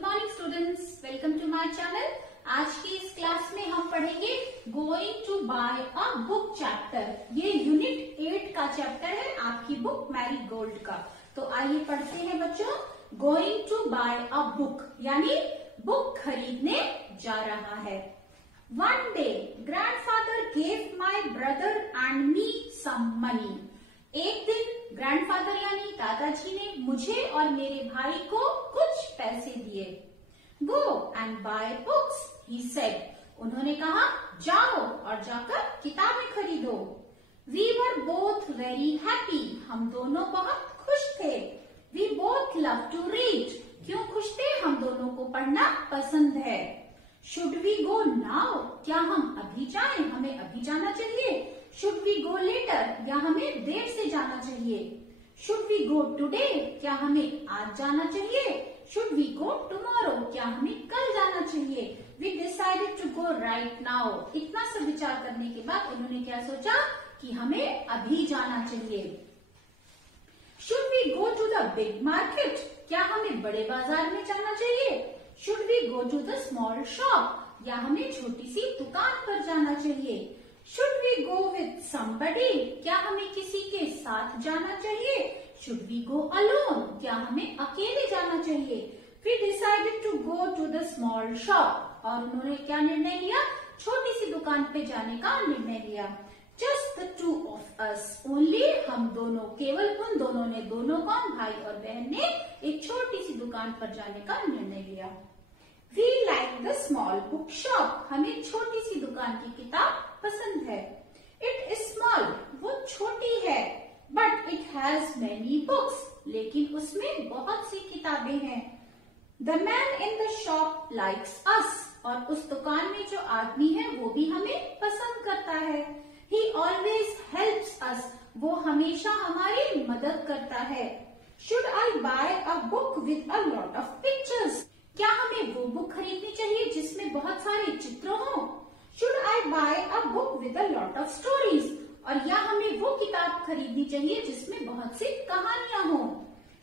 Good morning students, welcome to my channel. आज की इस क्लास में हम पढ़ेंगे going to buy a book chapter. ये यूनिट 8 का चैप्टर है आपकी बुक मैरी गोल्ड का। तो आइए पढ़ते हैं बच्चों। Going to buy a book यानी बुक खरीदने जा रहा है। One day grandfather gave my brother and me some money. एक दिन ग्रैंडफादर यानी दादाजी ने मुझे और मेरे भाई को कुछ पैसे दिए। Go and buy books he said. उन्होंने कहा जाओ और जाकर किताबें खरीदो। We were both very happy. हम दोनों बहुत खुश थे। We both love to read. क्यों खुश थे? हम दोनों को पढ़ना पसंद है। Should we go now? क्या हम अभी जाएं? हमें अभी जाना चाहिए। Should we go later? या हमें देर से जाना चाहिए। Should we go today? क्या हमें आज जाना चाहिए। Should we go tomorrow? क्या हमें कल जाना चाहिए। We decided to go right now. इतना सब विचार करने के बाद उन्होंने क्या सोचा कि हमें अभी जाना चाहिए। Should we go to the big market? क्या हमें बड़े बाजार में जाना चाहिए। Should we go to the small shop? या हमें छोटी सी दुकान पर जाना चाहिए। Should we go with somebody? क्या हमें किसी के साथ जाना चाहिए। Should we go alone? क्या हमें अकेले जाना चाहिए। We decided to go to the small shop. और उन्होंने क्या निर्णय लिया? छोटी सी दुकान पे जाने का निर्णय लिया। Just the two of us only. हम दोनों, केवल उन दोनों ने, दोनों कौन? भाई और बहन ने एक छोटी सी दुकान पर जाने का निर्णय लिया। We like the small book shop. हमें छोटी सी दुकान की किताब पसंद है। It is small. वो छोटी है। But it has many books. लेकिन उसमें बहुत सी किताबें हैं। The man in the shop likes us. और उस दुकान में जो आदमी है वो भी हमें पसंद करता है। He always helps us. वो हमेशा हमारी मदद करता है। Should I buy a book with a lot of pictures? क्या हमें वो बुक खरीदनी चाहिए जिसमें बहुत सारे चित्र हों। Should I buy a book with a lot of stories? और या हमें वो किताब खरीदनी चाहिए जिसमें बहुत सी कहानियां हों।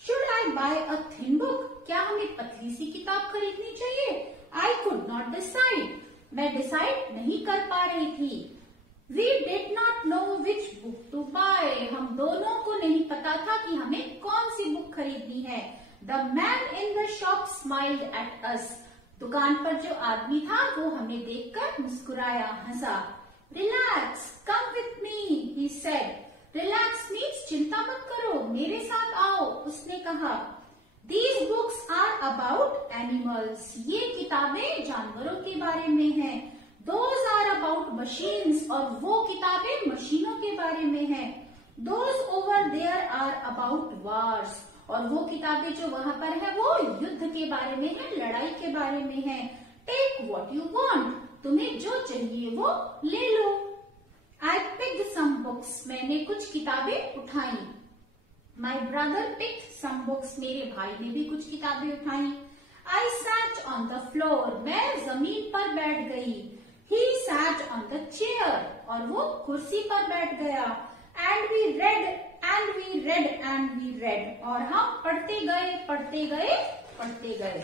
Should I buy a thin book? क्या हमें पतली सी किताब खरीदनी चाहिए। I could not decide. मैं डिसाइड नहीं कर पा रही थी। We did not know which book to buy. हम दोनों को नहीं पता था कि हमें कौन सी बुक खरीदनी है। The man in the shop smiled at us. दुकान पर जो आदमी था वो हमें देखकर मुस्कुराया, हंसा। Relax, come with me, he said. Relax means चिंता मत करो, मेरे साथ आओ, उसने कहा। These books are about animals. ये किताबें जानवरों के बारे में हैं। Those are about machines. और वो किताबें मशीनों के बारे में हैं। Those over there are about wars. और वो किताबें जो वहां पर है वो युद्ध के बारे में है, लड़ाई के बारे में है। Take what you want. तुम्हें जो चाहिए वो ले लो। I picked some books. मैंने कुछ किताबें उठाई। My brother picked some books. मेरे भाई ने भी कुछ किताबें उठाई। I sat on the floor. मैं जमीन पर बैठ गई। He sat on the chair. और वो कुर्सी पर बैठ गया। And we read and we read and we read. और हम पढ़ते गए, पढ़ते गए, पढ़ते गए।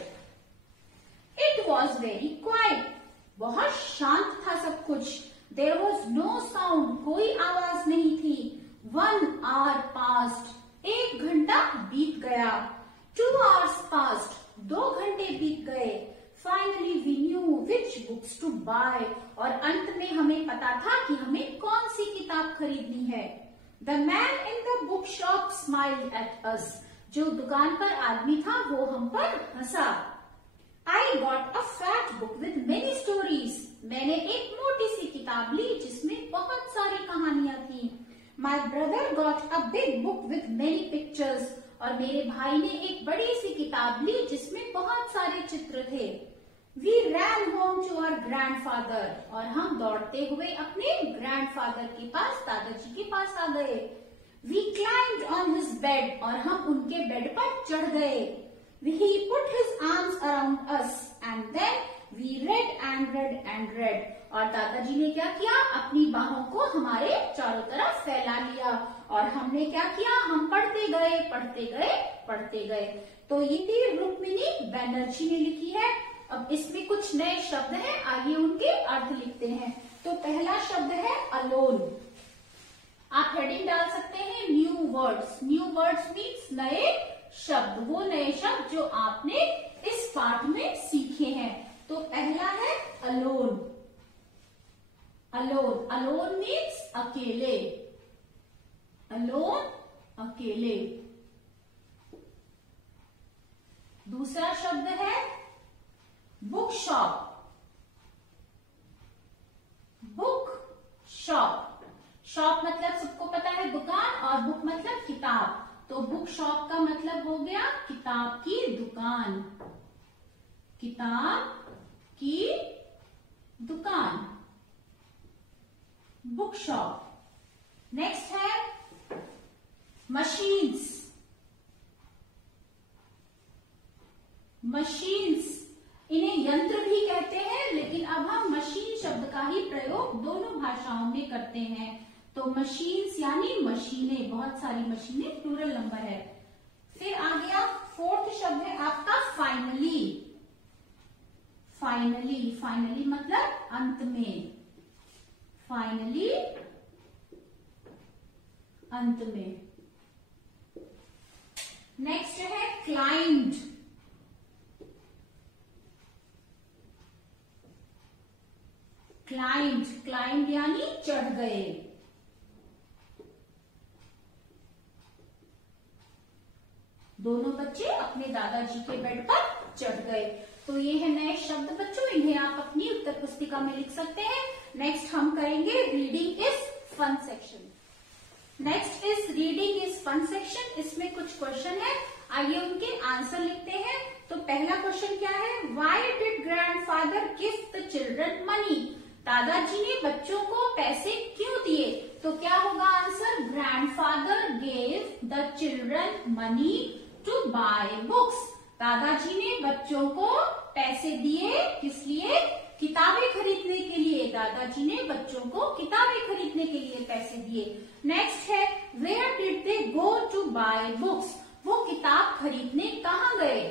It was very quiet. बहुत शांत था सब कुछ। There was no sound. कोई आवाज नहीं थी। 1 hour passed. 1 घंटा बीत गया। 2 hours passed. 2 घंटे बीत गए। Finally we knew which books to buy. और अंत में हमें पता था कि हमें कौन सी किताब खरीदनी है। The man in the bookshop smiled at us. जो दुकान पर आदमी था वो हम पर हंसा। I got a fat book with many stories. मैंने एक मोटी सी किताब ली जिसमें बहुत सारी कहानियां थी। My brother got a big book with many pictures. और मेरे भाई ने एक बड़ी सी किताब ली जिसमें बहुत सारे चित्र थे। We ran home to our grandfather. और हम दौड़ते हुए अपने ग्रैंडफादर के पास, दादाजी के पास आ गए। We climbed on his bed. और हम उनके बेड पर चढ़ गए। He put his arms around us and then we read and read and read. और दादाजी ने क्या किया? अपनी बाहों को हमारे चारों तरफ फैला लिया और हमने क्या किया? हम पढ़ते गए, पढ़ते गए, पढ़ते गए। तो ये रुक्मिणी बनर्जी ने लिखी है। अब इसमें कुछ नए शब्द हैं, आइए उनके अर्थ लिखते हैं। तो पहला शब्द है अलोन। आप हेडिंग डाल सकते हैं new words. New words means नए शब्द, वो नए शब्द जो आपने इस पाठ में सीखे हैं। तो पहला है अलोन। अलोन, अलोन मीन्स अकेले। अलोन, अकेले। दूसरा शब्द है book shop. Book shop, shop मतलब सबको पता है दुकान, और बुक मतलब किताब। तो बुक शॉप का मतलब हो गया किताब की दुकान। किताब की दुकान, बुक शॉप। नेक्स्ट है मशीन्स। मशीन्स, इन्हें यंत्र भी कहते हैं, लेकिन अब हम मशीन शब्द का ही प्रयोग दोनों भाषाओं में करते हैं। तो मशीन्स यानी मशीनें, बहुत सारी मशीनें, प्लूरल नंबर है। फिर आ गया फोर्थ शब्द है आपका फाइनली। फाइनली, फाइनली मतलब अंत में। फाइनली, अंत में। नेक्स्ट है क्लाइंट। क्लाइंट, क्लाइंट यानी चढ़ गए। दोनों बच्चे अपने दादाजी के बेड पर चढ़ गए। तो ये है नए शब्द बच्चों, इन्हें आप अपनी उत्तर पुस्तिका में लिख सकते हैं। नेक्स्ट हम करेंगे reading is fun section. Next is reading is fun section. इसमें कुछ क्वेश्चन है, आइए उनके आंसर लिखते हैं। तो पहला क्वेश्चन क्या है, why did grandfather give the children money. दादाजी ने बच्चों को पैसे क्यों दिए। तो क्या होगा answer, grandfather gave the children money to buy books. दादाजी ने बच्चों को पैसे दिए, किस लिए, किताबें खरीदने के लिए। दादाजी ने बच्चों को किताबें खरीदने के लिए पैसे दिए। नेक्स्ट है where did they go to buy books. वो किताब खरीदने कहाँ गए।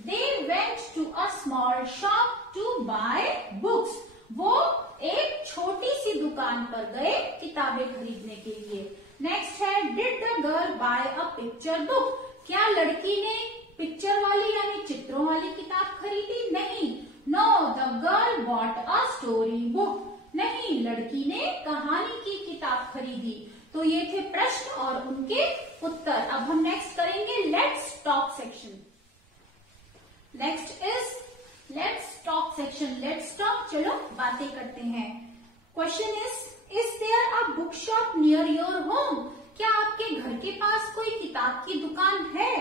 They went to a small shop to buy books. वो एक छोटी सी दुकान पर गए किताबें खरीदने के लिए। नेक्स्ट है did the girl buy a picture book. क्या लड़की ने पिक्चर वाली यानी चित्रों वाली किताब खरीदी। नहीं, know the girl bought a story book. नहीं, लड़की ने कहानी की किताब खरीदी। तो ये थे प्रश्न और उनके उत्तर। अब हम नेक्स्ट करेंगे let's talk section. Next is let's talk section. Let's talk, चलो बातें करते हैं। Question is there a book shop near your home. क्या आपके घर के पास कोई किताब की दुकान है।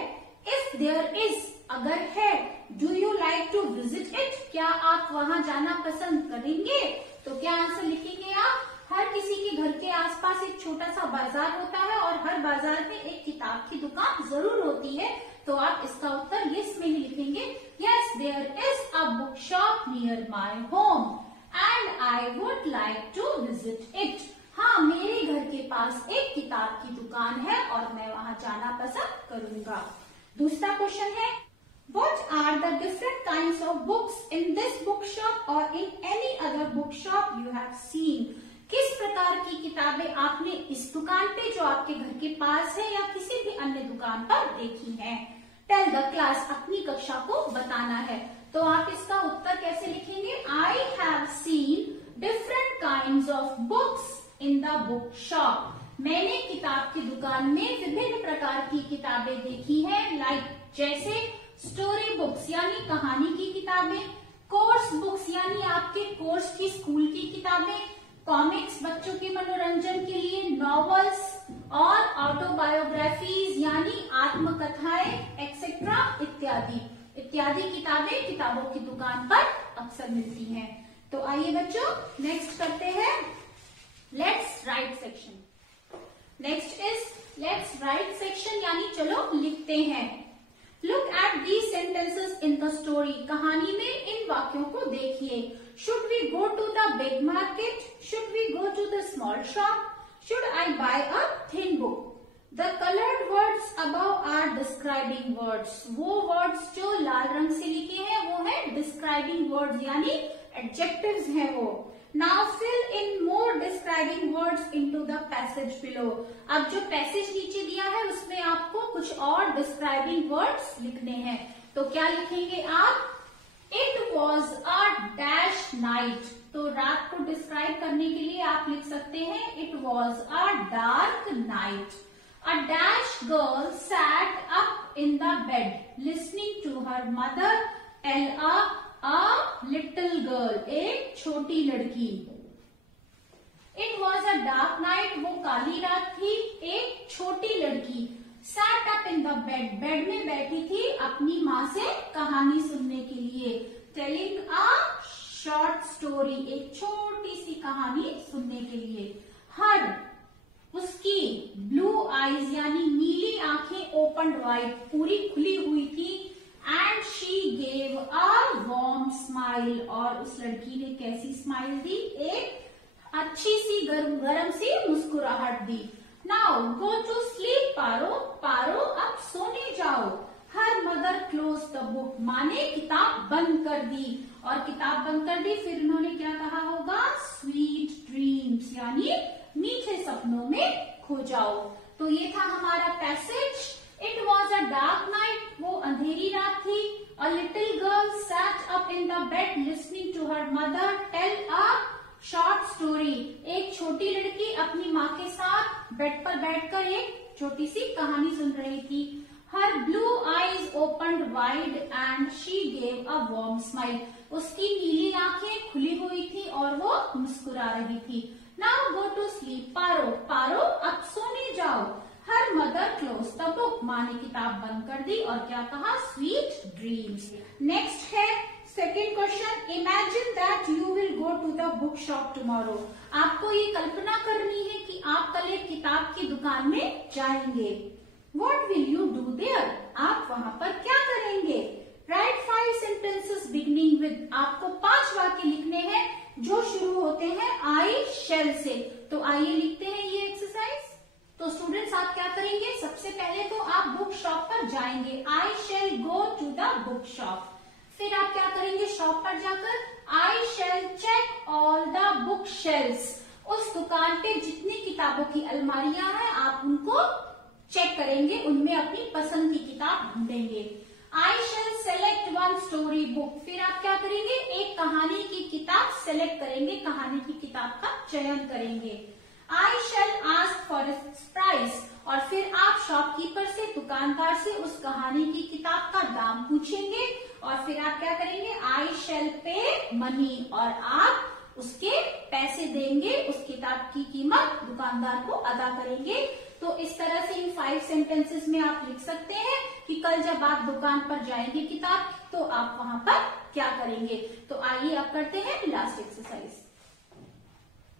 इफ देयर इज, अगर है, do you like to visit it. क्या आप वहां जाना पसंद करेंगे। तो क्या आंसर लिखेंगे आप। हर किसी के घर के आसपास एक छोटा सा बाजार होता है और हर बाजार में एक किताब की दुकान जरूर होती है। तो आप इसका उत्तर यस में ही लिखेंगे। Yes, there is a book shop near my home and I would like to visit it. हाँ, मेरे घर के पास एक किताब की दुकान है और मैं वहां जाना पसंद करूंगा। दूसरा क्वेश्चन है What are the different kinds of books in this bookshop or in any other bookshop you have seen? किस प्रकार की किताबें आपने इस दुकान पे जो आपके घर के पास है या किसी भी अन्य दुकान पर देखी हैं। टेल द क्लास, अपनी कक्षा को बताना है। तो आप इसका उत्तर कैसे लिखेंगे। I have seen different kinds of books in the bookshop. मैंने किताब की दुकान में विभिन्न प्रकार की किताबें देखी हैं। लाइक जैसे स्टोरी बुक्स यानी कहानी की किताबें, कोर्स बुक्स यानी आपके कोर्स की स्कूल की किताबें, कॉमिक्स बच्चों के मनोरंजन के लिए, नॉवेल्स और ऑटोबायोग्राफीज यानी आत्मकथाएं एक्सेट्रा इत्यादि इत्यादि किताबें किताबों की दुकान पर अक्सर मिलती हैं। तो आइए बच्चों नेक्स्ट करते हैं let's write section. Next is let's write section यानी चलो लिखते हैं। Look at these sentences in the story. कहानी में इन वाक्यों को देखिए। Should we go to the big market, should we go to the small shop, should I buy a thin book. The coloured words above are describing words. वो words जो लाल रंग से लिखे हैं वो है डिस्क्राइबिंग वर्ड्स यानी एडजेक्टिव्स हैं वो। Now fill in more describing words into the passage below. अब जो पैसेज नीचे दिया है उसमें आपको कुछ और डिस्क्राइबिंग वर्ड्स लिखने हैं। तो क्या लिखेंगे आप? It was a dash night. तो रात को डिस्क्राइब करने के लिए आप लिख सकते हैं it was a dark night. A dash girl sat up in the bed listening to her mother tell a little girl, एक छोटी लड़की। It was a dark night, वो काली रात थी, एक छोटी लड़की sat up in the bed, bed में बैठी थी अपनी माँ से कहानी सुनने के लिए। Telling a short story, एक छोटी सी कहानी सुनने के लिए। Her, उसकी ब्लू आईज यानी नीली आंखें ओपन वाइड, पूरी खुली हुई थी। And she gave a warm smile, और उस लड़की ने कैसी स्माइल दी? एक अच्छी सी गरम सी मुस्कुराहट दी। Now go to sleep Paro, Paro अब सोने जाओ। Her mother close the book, माँ ने किताब बंद कर दी, और किताब बंद कर दी फिर उन्होंने क्या कहा होगा? स्वीट ड्रीम्स यानी मीठे सपनों में खो जाओ। तो ये था हमारा passage. It was a dark night, वो अंधेरी रात थी। A little girl sat up in the bed listening to her mother tell a short story, एक छोटी लड़की अपनी माँ के साथ बेड पर बैठकर एक छोटी सी कहानी सुन रही थी। Her blue eyes opened wide and she gave a warm smile, उसकी नीली आंखें खुली हुई थी और वो मुस्कुरा रही थी। Now go to sleep Paro, Paro अब सोने जाओ। Her mother close the book, माँ ने किताब बंद कर दी और क्या कहा? Sweet dreams. नेक्स्ट है second question. Imagine that you will go to the book shop tomorrow. आपको ये कल्पना करनी है कि आप कल एक किताब की दुकान में जाएंगे। What will you do there? आप वहां पर क्या करेंगे? Write 5 sentences beginning with, आपको 5 वाक्य लिखने हैं जो शुरू होते हैं I shall से। तो आइए लिखते हैं ये एक्सरसाइज। तो स्टूडेंट्स आप क्या करेंगे? सबसे पहले तो आप बुक शॉप पर जाएंगे, I shall go to the book shop। फिर आप क्या करेंगे? शॉप पर जाकर I shall check all the book shelves, उस दुकान पे जितनी किताबों की अलमारियां हैं आप उनको चेक करेंगे, उनमें अपनी पसंद की किताब ढूंढेंगे। I shall select one story book, फिर आप क्या करेंगे? एक कहानी की किताब सेलेक्ट करेंगे, कहानी की किताब का चयन करेंगे। I shall ask for a price, और फिर आप शॉपकीपर से, दुकानदार से उस कहानी की किताब का दाम पूछेंगे, और फिर आप क्या करेंगे? I shall pay money, और आप उसके पैसे देंगे, उस किताब की कीमत दुकानदार को अदा करेंगे। तो इस तरह से इन 5 सेंटेंसेस में आप लिख सकते हैं कि कल जब आप दुकान पर जाएंगे किताब तो आप वहां पर क्या करेंगे। तो आइए अब करते हैं last exercise.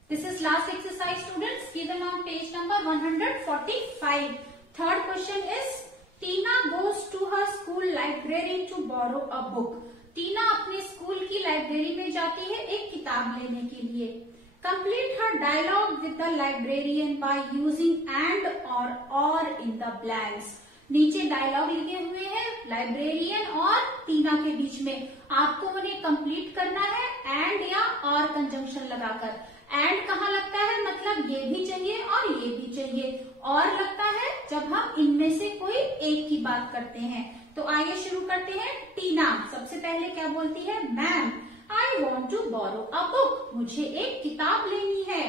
This is last exercise students, given on page number 145। Third question is Tina goes to her school library to borrow a book. Tina अपने स्कूल की लाइब्रेरी में जाती है एक किताब लेने के लिए। Complete her dialogue with the librarian by using and or in the blanks। नीचे डायलॉग लिखे हुए हैं लाइब्रेरियन और टीना के बीच में, आपको उन्हें कंप्लीट करना है एंड या और कंजंक्शन लगाकर। एंड कहाँ लगता है? मतलब ये भी चाहिए और ये भी चाहिए। और लगता है जब हम इनमें से कोई एक की बात करते हैं। तो आइए शुरू करते हैं। टीना सबसे पहले क्या बोलती है? Ma'am I want to borrow a book, मुझे एक किताब लेनी है।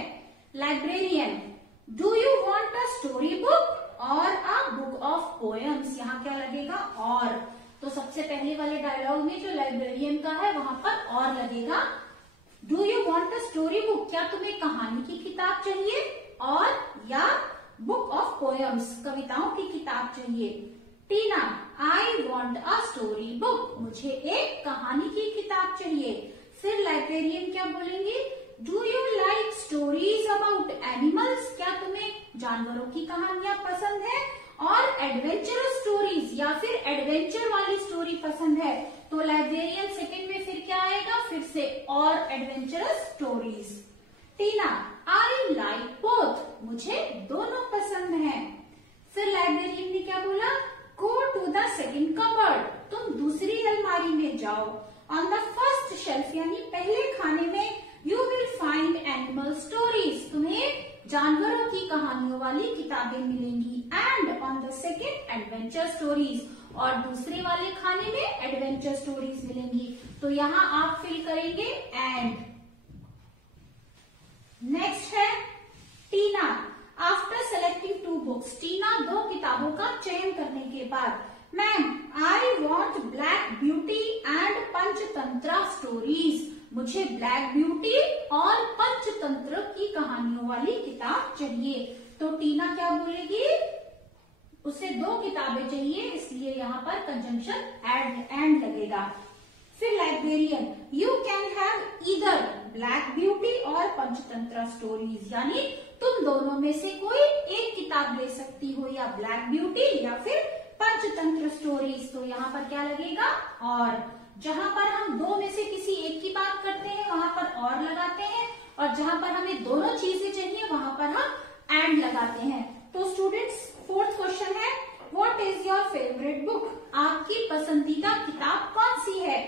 Librarian Do you want a story book or a book of poems? यहाँ क्या लगेगा? और। तो सबसे पहले वाले डायलॉग में जो लाइब्रेरियन का है वहां पर और लगेगा। Do you want a story book? क्या तुम्हें कहानी की किताब चाहिए? और या book of poems, कविताओं की किताब चाहिए। टीना I want a story book, मुझे एक कहानी की किताब चाहिए। फिर लाइब्रेरियन क्या बोलेंगे? Do you like stories about animals? क्या तुम्हें जानवरों की कहानियां पसंद है? और एडवेंचरस स्टोरीज या फिर एडवेंचर वाली स्टोरी पसंद है? तो लाइब्रेरियन सेकंड में फिर क्या आएगा? फिर से और adventurous stories. Tina I like both, मुझे दोनों पसंद है। फिर लाइब्रेरियन ने क्या बोला, go to the second cupboard, तुम दूसरी अलमारी में जाओ। ऑन द फर्स्ट शेल्फ यानी पहले खाने में you will find animal stories, तुम्हें जानवरों की कहानियों वाली किताबें मिलेंगी। And on the second adventure stories, और दूसरे वाले खाने में एडवेंचर स्टोरीज मिलेंगी। तो यहाँ आप फिल करेंगे एंड। नेक्स्ट है टीना। आफ्टर सेलेक्टिंग 2 बुक्स, टीना 2 किताबों का चयन करने के बाद, ma'am I want black beauty and Panchatantra stories, मुझे ब्लैक ब्यूटी और पंचतंत्र की कहानियों वाली किताब चाहिए। तो टीना क्या बोलेगी, उसे 2 किताबें चाहिए, इसलिए यहाँ पर कंजंक्शन एंड लगेगा। फिर librarian, you can have either black beauty और पंचतंत्र स्टोरीज, यानी तुम दोनों में से कोई एक किताब ले सकती हो, या ब्लैक ब्यूटी या फिर पंचतंत्र स्टोरीज। तो यहाँ पर क्या लगेगा, और जहां पर हम 2 में से किसी एक की बात करते हैं वहां पर और लगाते हैं, और जहां पर हमें दोनों चीजें चाहिए वहां पर हम एंड लगाते हैं। तो स्टूडेंट्स, 4th क्वेश्चन है, what is your favourite book, आपकी पसंदीदा किताब कौन सी है।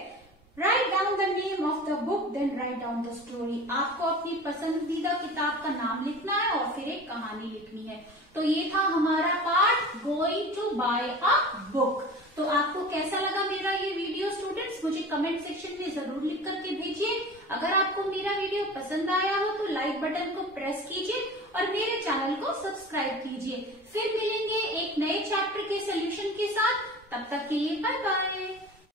Write down the name of the book then write down the story, आपको अपनी पसंदीदा किताब का नाम लिखना है और फिर एक कहानी लिखनी है। तो ये था हमारा part going to buy a book. तो आपको कैसा लगा मेरा ये वीडियो स्टूडेंट्स, मुझे कमेंट सेक्शन में जरूर लिख करके भेजिए। अगर आपको मेरा वीडियो पसंद आया हो तो लाइक बटन को प्रेस कीजिए और मेरे चैनल को सब्सक्राइब कीजिए। फिर मिलेंगे एक नए चैप्टर के सोल्यूशन के साथ, तब तक के लिए बाय बाय।